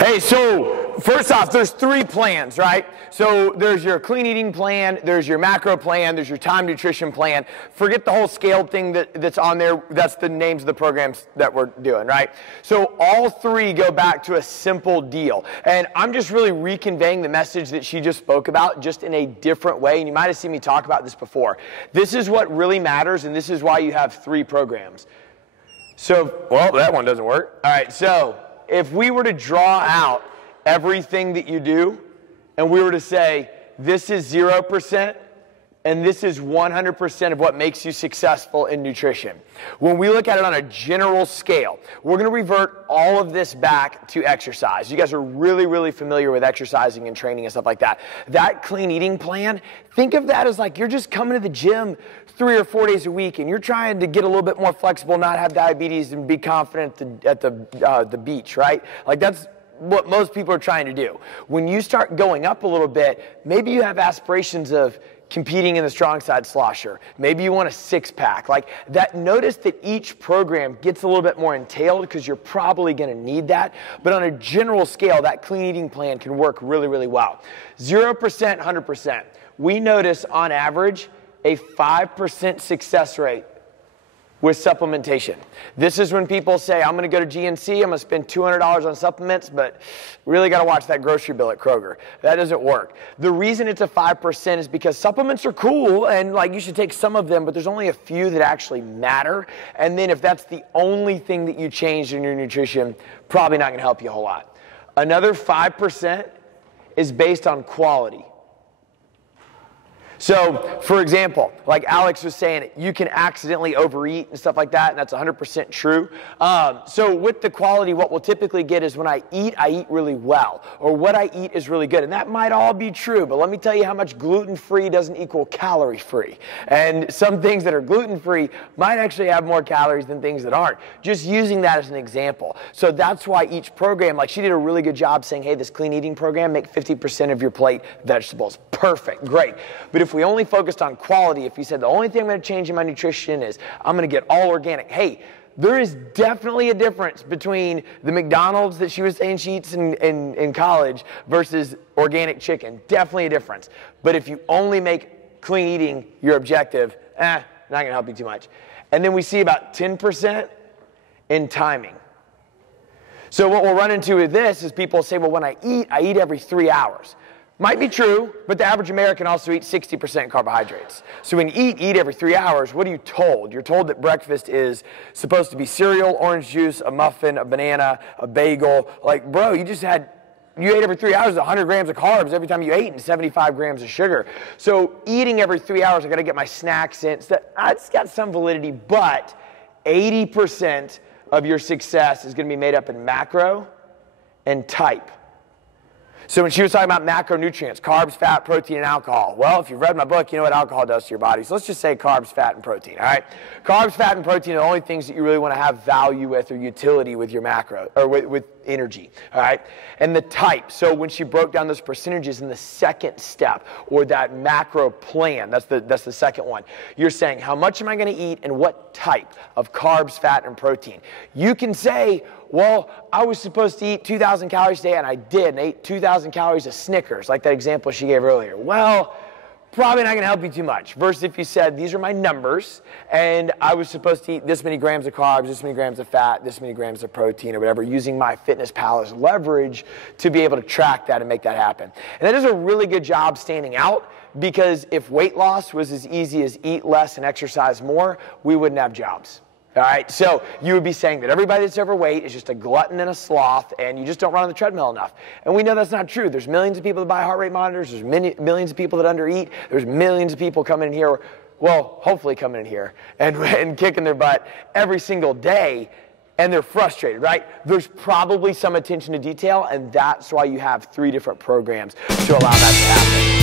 Hey, so first off, there's 3 plans, right? So there's your clean eating plan, there's your macro plan, there's your time nutrition plan. Forget the whole scaled thing that's on there. That's the names of the programs that we're doing, right? So all 3 go back to a simple deal. And I'm just really reconveying the message that she just spoke about, just in a different way. And you might have seen me talk about this before. This is what really matters, and this is why you have 3 programs. So, well, that one doesn't work. All right, so if we were to draw out everything that you do, and we were to say, this is 0%, and this is 100% of what makes you successful in nutrition. When we look at it on a general scale, we're going to revert all of this back to exercise. You guys are really, really familiar with exercising and training and stuff like that. That clean eating plan, think of that as like you're just coming to the gym 3 or 4 days a week, and you're trying to get a little bit more flexible, not have diabetes, and be confident at the beach, right? Like that's what most people are trying to do. When you start going up a little bit, maybe you have aspirations of competing in the Strongside slosher. Maybe you want a 6-pack. Like that, notice that each program gets a little bit more entailed because you're probably going to need that. But on a general scale, that clean eating plan can work really, really well. 0%, 100%. We notice on average a 5% success rate with supplementation. This is when people say, I'm going to go to GNC, I'm going to spend $200 on supplements, but really got to watch that grocery bill at Kroger. That doesn't work. The reason it's a 5% is because supplements are cool, and like you should take some of them, but there's only a few that actually matter. And then if that's the only thing that you changed in your nutrition, probably not going to help you a whole lot. Another 5% is based on quality. So, for example, like Alex was saying, you can accidentally overeat and stuff like that, and that's 100% true. So with the quality, what we'll typically get is when I eat really well, or what I eat is really good. And that might all be true, but let me tell you how much gluten-free doesn't equal calorie-free. And some things that are gluten-free might actually have more calories than things that aren't. Just using that as an example. So that's why each program, like she did a really good job saying, hey, this clean eating program, make 50% of your plate vegetables. Perfect, great. But if we only focused on quality, if you said the only thing I'm going to change in my nutrition is I'm going to get all organic, hey, there is definitely a difference between the McDonald's that she was saying she eats in college versus organic chicken. Definitely a difference. But if you only make clean eating your objective, not going to help you too much. And then we see about 10% in timing. So what we'll run into with this is people say, well, when I eat every 3 hours. Might be true, but the average American also eats 60% carbohydrates. So when you eat every 3 hours, what are you told? You're told that breakfast is supposed to be cereal, orange juice, a muffin, a banana, a bagel. Like, bro, you ate every 3 hours 100 grams of carbs every time you ate and 75 grams of sugar. So eating every 3 hours, I got to get my snacks in. So it's got some validity, but 80% of your success is going to be made up in macro and type. So when she was talking about macronutrients, carbs, fat, protein, and alcohol. Well, if you've read my book, you know what alcohol does to your body. So let's just say carbs, fat, and protein, all right? Carbs, fat, and protein are the only things that you really want to have value with or utility with your macro, or with energy, all right? And the type, so when she broke down those percentages in the second step, or that macro plan, that's the second one. You're saying, how much am I going to eat and what type of carbs, fat, and protein? You can say, well, I was supposed to eat 2,000 calories a day, and I did, and ate 2,000 calories of Snickers, like that example she gave earlier. Well, probably not going to help you too much. Versus if you said, these are my numbers, and I was supposed to eat this many grams of carbs, this many grams of fat, this many grams of protein, or whatever, using my MyFitnessPal as leverage to be able to track that and make that happen. And that does a really good job standing out, because if weight loss was as easy as eat less and exercise more, we wouldn't have jobs. All right, so you would be saying that everybody that's overweight is just a glutton and a sloth, and you just don't run on the treadmill enough. And we know that's not true. There's millions of people that buy heart rate monitors. There's millions of people that undereat. There's millions of people coming in here, well, hopefully coming in here, and kicking their butt every single day, and they're frustrated, right? There's probably some attention to detail, and that's why you have 3 different programs to allow that to happen.